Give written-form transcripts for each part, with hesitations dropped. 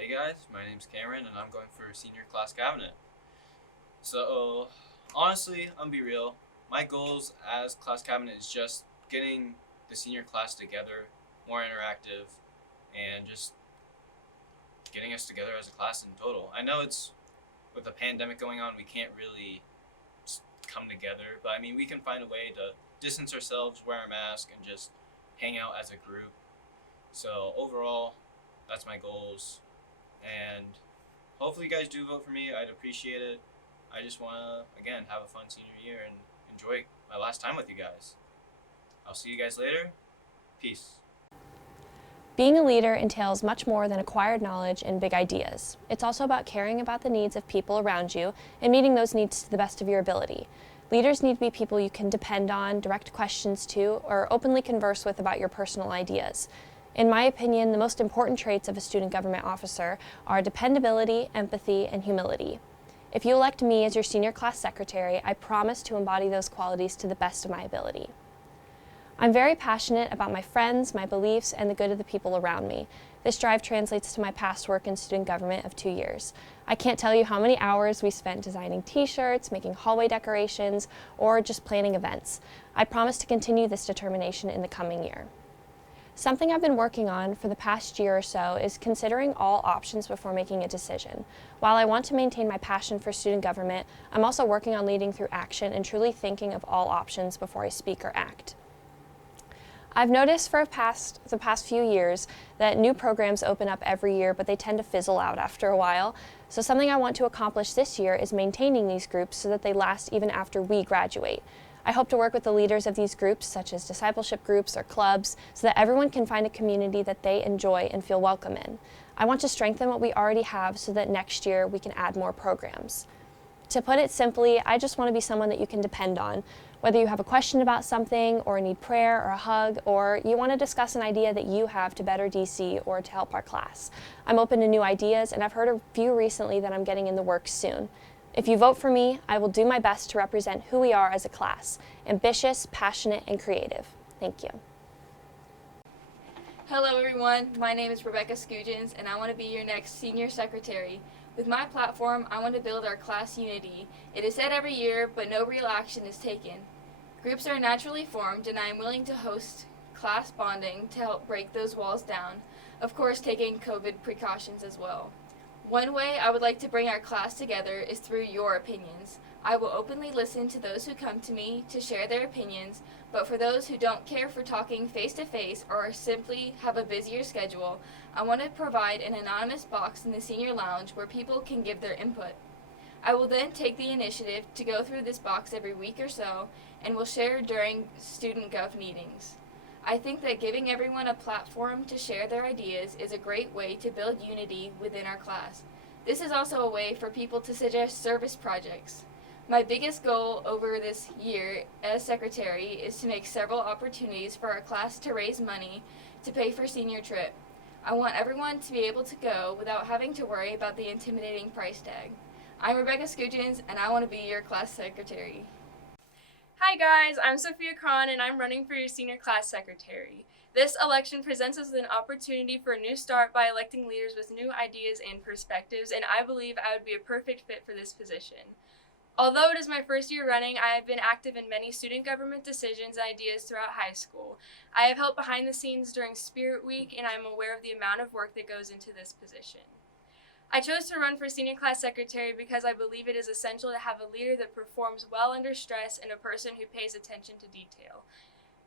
Hey guys, my name's Cameron and I'm going for senior class cabinet. So, honestly, I'm gonna be real. My goals as class cabinet is just getting the senior class together, more interactive, and just getting us together as a class in total. I know it's with the pandemic going on, we can't really come together, but I mean, we can find a way to distance ourselves, wear a mask, and just hang out as a group. So, overall, that's my goals. And hopefully you guys do vote for me. I'd appreciate it. I just want to, again, have a fun senior year and enjoy my last time with you guys. I'll see you guys later. Peace. Being a leader entails much more than acquired knowledge and big ideas. It's also about caring about the needs of people around you and meeting those needs to the best of your ability. Leaders need to be people you can depend on, direct questions to, or openly converse with about your personal ideas. In my opinion, the most important traits of a student government officer are dependability, empathy, and humility. If you elect me as your senior class secretary, I promise to embody those qualities to the best of my ability. I'm very passionate about my friends, my beliefs, and the good of the people around me. This drive translates to my past work in student government of 2 years. I can't tell you how many hours we spent designing t-shirts, making hallway decorations, or just planning events. I promise to continue this determination in the coming year. Something I've been working on for the past year or so is considering all options before making a decision. While I want to maintain my passion for student government, I'm also working on leading through action and truly thinking of all options before I speak or act. I've noticed for the past few years that new programs open up every year, but they tend to fizzle out after a while. So something I want to accomplish this year is maintaining these groups so that they last even after we graduate. I hope to work with the leaders of these groups, such as discipleship groups or clubs, so that everyone can find a community that they enjoy and feel welcome in. I want to strengthen what we already have so that next year we can add more programs. To put it simply, I just want to be someone that you can depend on. Whether you have a question about something, or need prayer or a hug, or you want to discuss an idea that you have to better DC or to help our class. I'm open to new ideas, and I've heard a few recently that I'm getting in the works soon. If you vote for me, I will do my best to represent who we are as a class: ambitious, passionate, and creative. Thank you. Hello everyone, my name is Rebecca Scugins and I want to be your next senior secretary. With my platform, I want to build our class unity. It is said every year, but no real action is taken. Groups are naturally formed and I am willing to host class bonding to help break those walls down, of course taking COVID precautions as well. One way I would like to bring our class together is through your opinions. I will openly listen to those who come to me to share their opinions, but for those who don't care for talking face-to-face or simply have a busier schedule, I want to provide an anonymous box in the senior lounge where people can give their input. I will then take the initiative to go through this box every week or so and will share during student gov meetings. I think that giving everyone a platform to share their ideas is a great way to build unity within our class. This is also a way for people to suggest service projects. My biggest goal over this year as secretary is to make several opportunities for our class to raise money to pay for senior trip. I want everyone to be able to go without having to worry about the intimidating price tag. I'm Rebecca Scugins and I want to be your class secretary. Hi guys, I'm Sophia and I'm running for your senior class secretary. This election presents us with an opportunity for a new start by electing leaders with new ideas and perspectives, and I believe I would be a perfect fit for this position. Although it is my first year running, I have been active in many student government decisions and ideas throughout high school. I have helped behind the scenes during Spirit Week, and I am aware of the amount of work that goes into this position. I chose to run for senior class secretary because I believe it is essential to have a leader that performs well under stress and a person who pays attention to detail.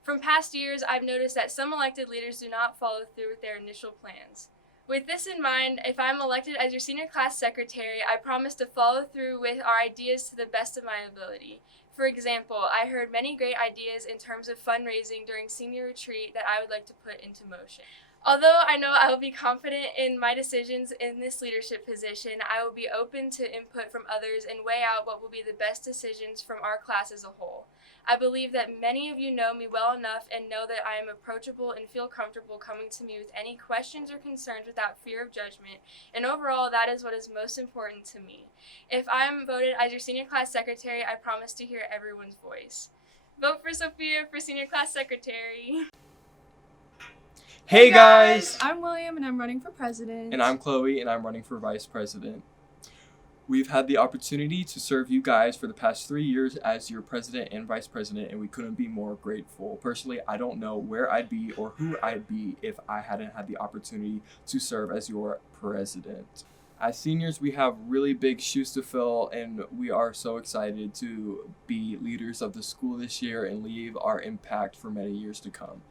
From past years, I've noticed that some elected leaders do not follow through with their initial plans. With this in mind, if I'm elected as your senior class secretary, I promise to follow through with our ideas to the best of my ability. For example, I heard many great ideas in terms of fundraising during senior retreat that I would like to put into motion. Although I know I will be confident in my decisions in this leadership position, I will be open to input from others and weigh out what will be the best decisions from our class as a whole. I believe that many of you know me well enough and know that I am approachable and feel comfortable coming to me with any questions or concerns without fear of judgment, and overall that is what is most important to me. If I am voted as your senior class secretary, I promise to hear everyone's voice. Vote for Sophia for senior class secretary. Hey guys! I'm William and I'm running for president. And I'm Chloe and I'm running for vice president. We've had the opportunity to serve you guys for the past 3 years as your president and vice president, and we couldn't be more grateful. Personally, I don't know where I'd be or who I'd be if I hadn't had the opportunity to serve as your president. As seniors, we have really big shoes to fill, and we are so excited to be leaders of the school this year and leave our impact for many years to come.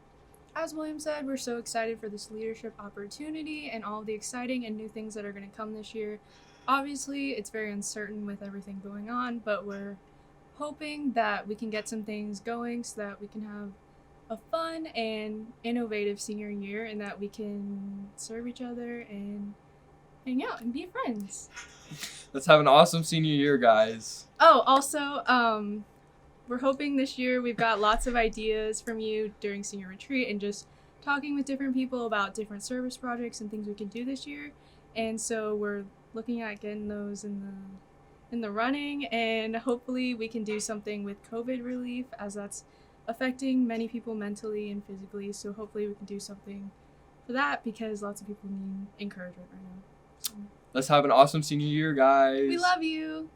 As William said, we're so excited for this leadership opportunity and all the exciting and new things that are going to come this year. Obviously, it's very uncertain with everything going on, but we're hoping that we can get some things going so that we can have a fun and innovative senior year and that we can serve each other and hang out and be friends. Let's have an awesome senior year, guys. Oh, also, we're hoping this year we've got lots of ideas from you during senior retreat and just talking with different people about different service projects and things we can do this year. And so we're looking at getting those in the running, and hopefully we can do something with COVID relief as that's affecting many people mentally and physically. So hopefully we can do something for that because lots of people need encouragement right now. So, let's have an awesome senior year, guys. we love you.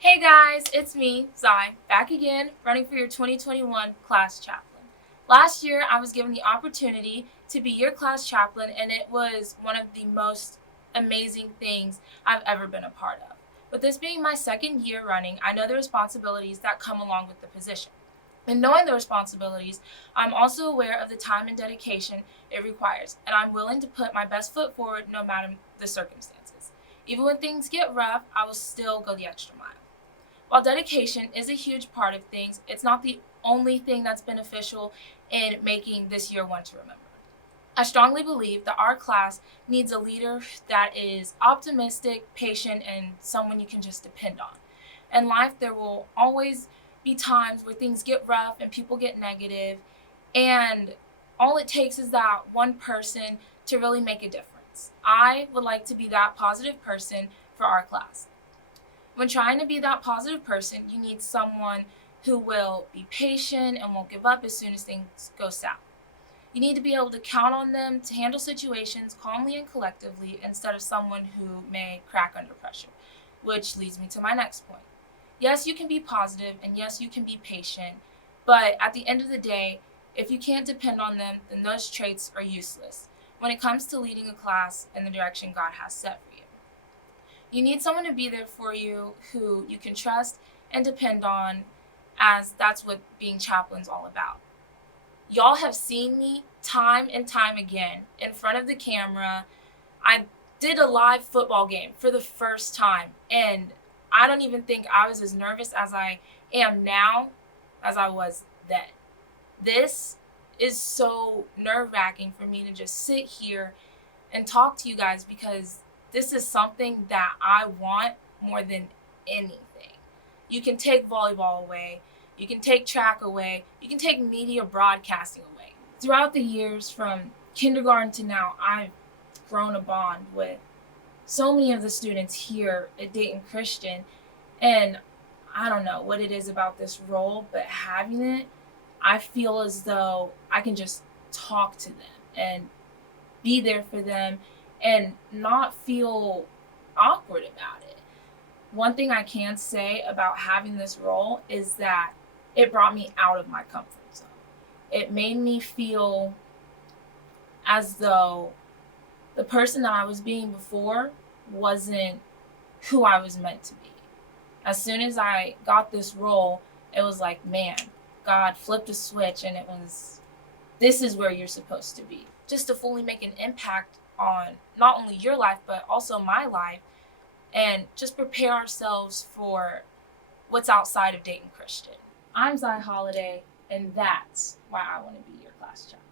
Hey guys, it's me, Zai, back again, running for your 2021 class chaplain. Last year, I was given the opportunity to be your class chaplain, and it was one of the most amazing things I've ever been a part of. With this being my second year running, I know the responsibilities that come along with the position. And knowing the responsibilities, I'm also aware of the time and dedication it requires, and I'm willing to put my best foot forward no matter the circumstances. Even when things get rough, I will still go the extra mile. While dedication is a huge part of things, it's not the only thing that's beneficial in making this year one to remember. I strongly believe that our class needs a leader that is optimistic, patient, and someone you can just depend on. In life, there will always be times where things get rough and people get negative, and all it takes is that one person to really make a difference. I would like to be that positive person for our class. When trying to be that positive person, you need someone who will be patient and won't give up as soon as things go south. You need to be able to count on them to handle situations calmly and collectively instead of someone who may crack under pressure, which leads me to my next point. Yes, you can be positive, and yes, you can be patient, but at the end of the day, if you can't depend on them, then those traits are useless when it comes to leading a class in the direction God has set for you. You need someone to be there for you who you can trust and depend on, as that's what being chaplain's all about. Y'all have seen me time and time again in front of the camera. I did a live football game for the first time, and I don't even think I was as nervous as I am now as I was then. This is so nerve-wracking for me to just sit here and talk to you guys because this is something that I want more than anything. You can take volleyball away. You can take track away. You can take media broadcasting away. Throughout the years from kindergarten to now, I've grown a bond with so many of the students here at Dayton Christian. And I don't know what it is about this role, but having it, I feel as though I can just talk to them and be there for them and not feel awkward about it. One thing I can say about having this role is that it brought me out of my comfort zone. It made me feel as though the person that I was being before wasn't who I was meant to be. As soon as I got this role, it was like, man, God flipped a switch and it was, this is where you're supposed to be. Just to fully make an impact on not only your life, but also my life, and just prepare ourselves for what's outside of Dayton Christian. I'm Zai Holiday, and that's why I want to be your class chaplain.